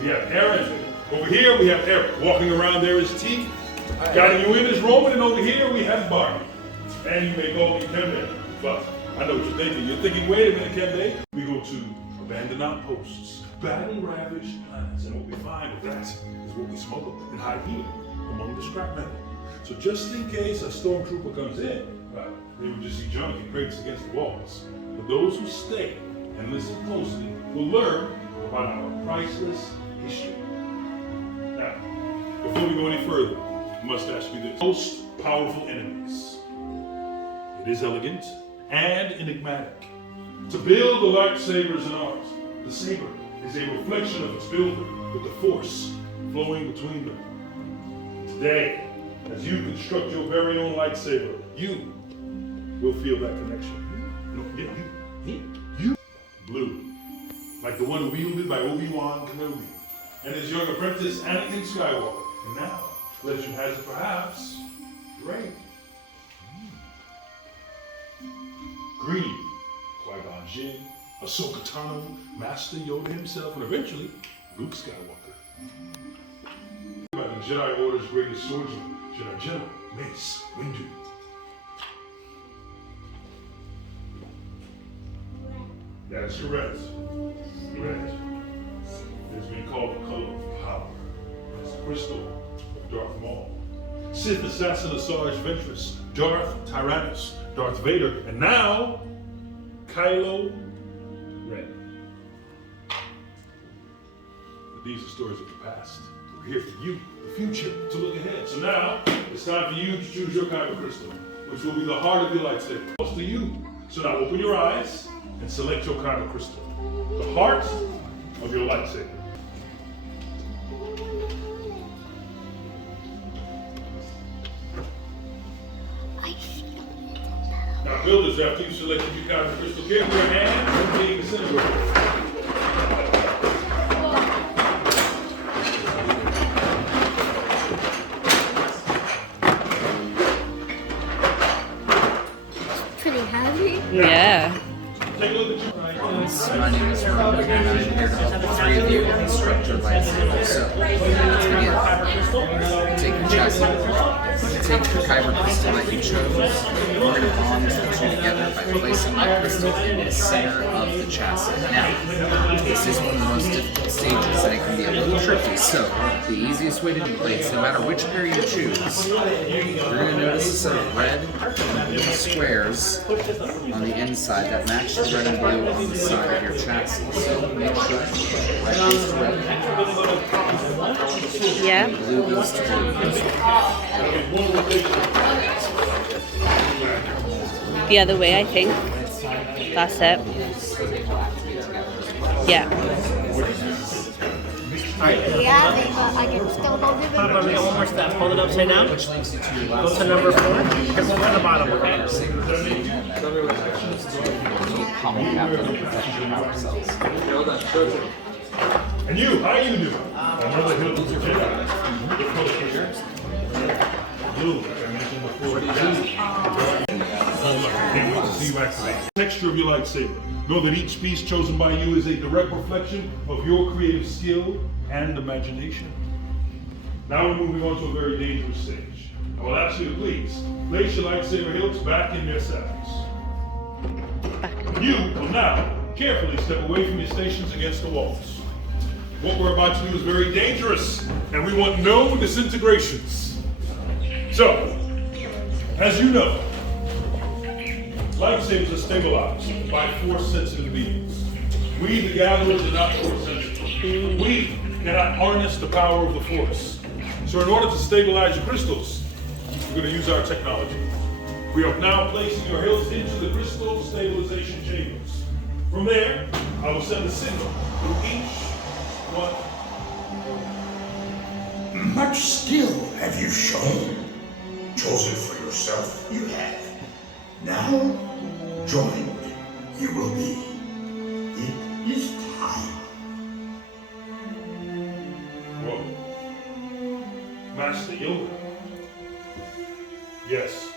We have Aaron. Over here we have Eric. Walking around there is Teak. Guiding you in is Roman, and over here we have Barbie. And you may go in Kembe. But I know what you're thinking. You're thinking, wait a minute, Kembe. We go to abandoned outposts, battle-ravaged planets, and what we find with that is what we smuggle and hide here among the scrap metal. So just in case a stormtrooper comes in, well, they would just see junk and crates against the walls. But those who stay and listen closely will learn about our priceless history. Now, before we go any further, I must ask you this. Most powerful enemies. It is elegant and enigmatic. To build the lightsaber is an art. The saber is a reflection of its builder with the force flowing between them. Today, as you construct your very own lightsaber, you will feel that connection. No, you. Blue, like the one wielded by Obi-Wan Kenobi and his young apprentice Anakin Skywalker. And now, legend has it perhaps, gray. Green, Qui-Gon Jinn, Ahsoka Tano, Master Yoda himself, and eventually, Luke Skywalker. By the Jedi Order's greatest swordsman, Jedi General Mace Windu. That is correct. Correct. It has been called the color of power. It's the crystal of Darth Maul. Sith assassin Asajj Ventress, Darth Tyrannus, Darth Vader, and now, Kylo Ren. But these are stories of the past. We're here for you, the future, to look ahead. So now, it's time for you to choose your kyber crystal, which will be the heart of your lightsaber. Close to you. So now open your eyes and select your kyber crystal, the heart of your lightsaber. Now, builders, after you selected your kyber crystal, give your hand and being disintegrated. Pretty heavy. Yeah. Take a look at your My name is Roman, and I'm here to help the three of you construct your lightsaber. So, let's begin. Take your chassis, take the kyber crystal that you chose, and we're going to bond the two together by placing the crystal in the center of the chassis. Now, this is one of the most difficult stages, and it can be a little tricky, so the easiest way to do it, no matter which pair you choose, you're going to notice a set of red and blue squares on the inside that match the red and blue on the side of your chassis. So make sure red goes to red, Yeah. blue goes to blue. The other way, I think. That's it. Yeah. Yeah, but I can still hold it. Hold on, we got one more step. Hold it upside down. Which leads you to your Go last to number 4. Go to the bottom, okay? common capital to protect your power cells. And you, how you doing? Another hill to Jedi. What color is yours? Blue, like I mentioned before. Can't wait to see you activate. Texture of your lightsaber. Know that each piece chosen by you is a direct reflection of your creative skill and imagination. Now we're moving on to a very dangerous stage. I will ask you to please place your lightsaber hilts back in their saddles. You will now carefully step away from your stations against the walls. What we're about to do is very dangerous, and we want no disintegrations. So, as you know, lightsabers are stabilized by force-sensitive beings. We, the gatherers, are not force-sensitive. We cannot harness the power of the force. So in order to stabilize your crystals, we're going to use our technology. We are now placing your hilts into the crystal stabilization chambers. From there, I will send a signal through each one. Much skill have you shown. Chosen for yourself, you have. Now, joined you will be. It is time. Whoa. Master Yoda. Yes,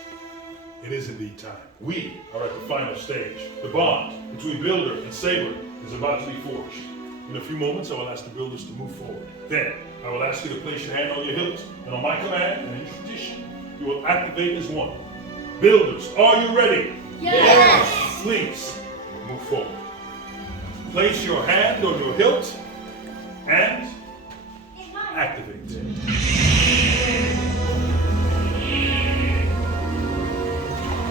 it is indeed time. We are at the final stage. The bond between Builder and Saber is about to be forged. In a few moments, I will ask the builders to move forward. Then, I will ask you to place your hand on your hilt, and on my command, and in tradition, you will activate as one. Builders, are you ready? Yes! Please, move forward. Place your hand on your hilt, and activate.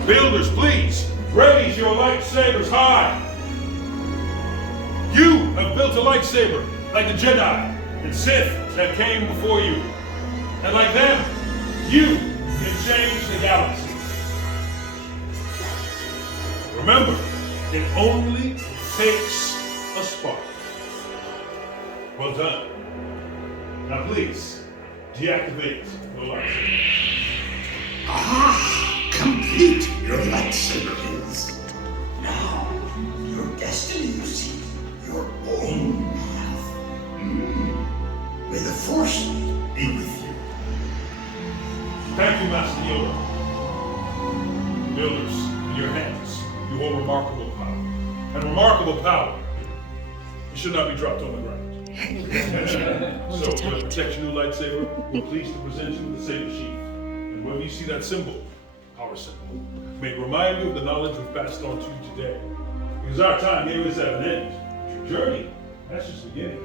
Builders, please, raise your lightsabers high. You have built a lightsaber like the Jedi and Sith that came before you. And like them, you can change the galaxy. Remember, it only takes a spark. Well done. Now please, deactivate the lightsaber. Ah, complete your lightsaber is. Now, your destiny, you see, your own path. May the Force be with you. Thank you, Master Yoda. Builders, in your hands, you hold remarkable power. And remarkable power, it should not be dropped on the ground. So, to protect your new lightsaber, we're pleased to present you with the saber sheath. And when you see that symbol, our symbol, may it remind you of the knowledge we've passed on to you today. Because our time here is at an end. Your journey, that's just beginning.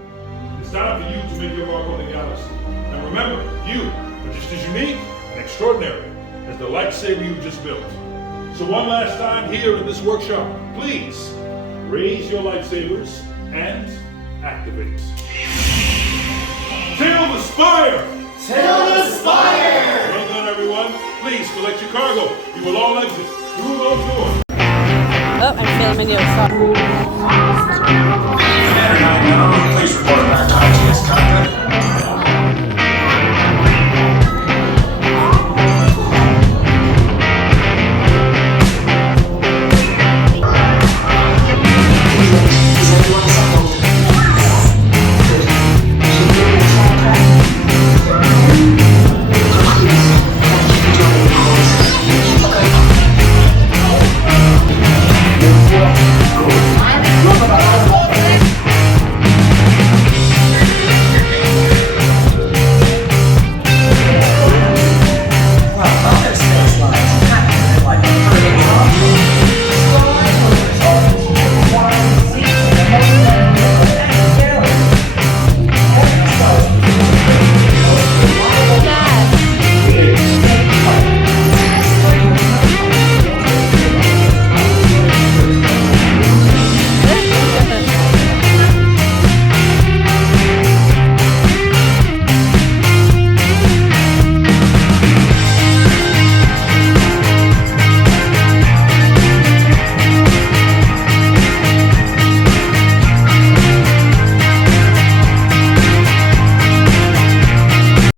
It's time for you to make your mark on the galaxy. And remember, you are just as unique and extraordinary as the lightsaber you just built. So one last time here in this workshop, please raise your lightsabers and activate. Till the spire! Till the spire! Well done, everyone. Please collect your cargo. You will all exit through those doors. Oh, I'm filming you. Sorry. Commander 9-9, please report back to ITS cockpit.